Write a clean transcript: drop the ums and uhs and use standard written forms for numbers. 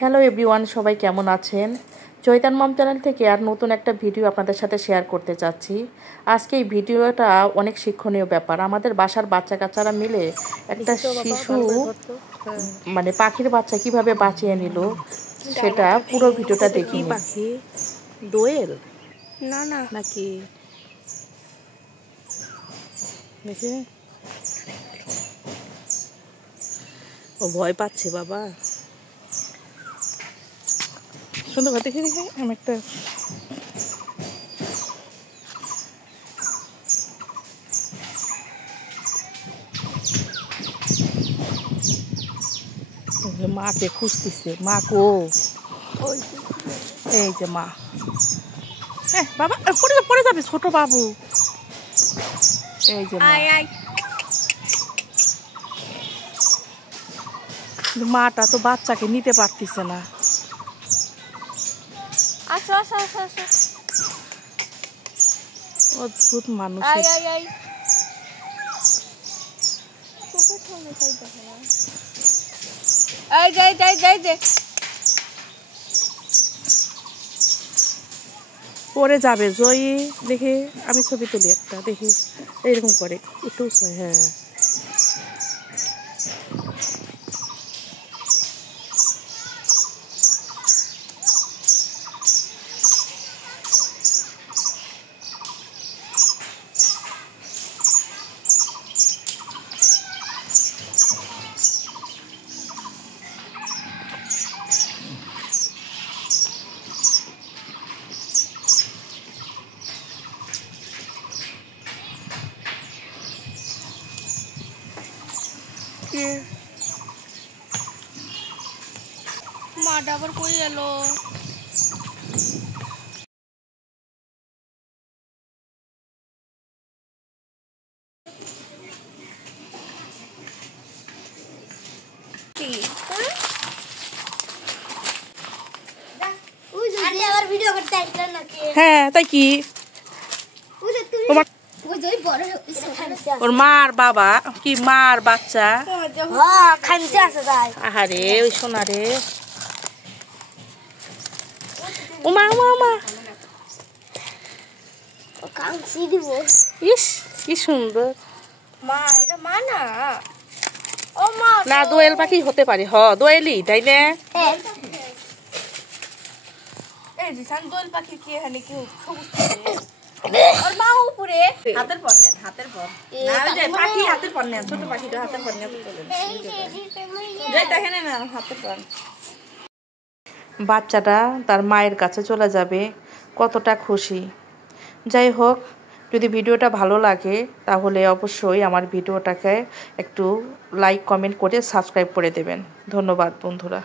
Hello everyone, সবাই কেমন আছেন? চৈতান মম চ্যানেল থেকে আর নতুন একটা ভিডিও আপনাদের সাথে শেয়ার করতে চাচ্ছি। আজকে এই ভিডিওটা অনেক শিক্ষণীয় ব্যাপার। আমাদের বাসার বাচ্চা কাচ্চারা মিলে একটা শিশু মানে পাখির বাচ্চা কিভাবে বাঁচিয়ে নিল সেটা পুরো ভিডিওটা দেখি। পাখি দোয়েল না না নাকি দেখে ও ভয় পাচ্ছে বাবা। সুন্দর দেখে দেখে আমি একটা মাকে খুঁজতেছে। মা কো? এই যে মা। হ্যাঁ বাবা পড়ে যাবে ছোট বাবু। এই যে মাটা তো বাচ্চাকে নিতে পারতেছে না। অদ্ভুত মানুষ। পরে যাবে জয়ী। দেখে আমি ছবি তুলি একটা, দেখি এইরকম করে একটু। হ্যাঁ মাটা আবার কই গেল? হ্যাঁ তাই কি ওর মার বাবা কি মার বাচ্চা? আহারে ওই সোনা রে। উমা উমা উমা ইস কি সুন্দর। না দোয়েল পাখি হতে পারে। দোয়েলই তাই না? দোয়েল পাখি কি এখানে কি বাচ্চাটা তার মায়ের কাছে চলে যাবে, কতটা খুশি। যাই হোক, যদি ভিডিওটা ভালো লাগে তাহলে অবশ্যই আমার ভিডিওটাকে একটু লাইক কমেন্ট করে সাবস্ক্রাইব করে দেবেন। ধন্যবাদ বন্ধুরা।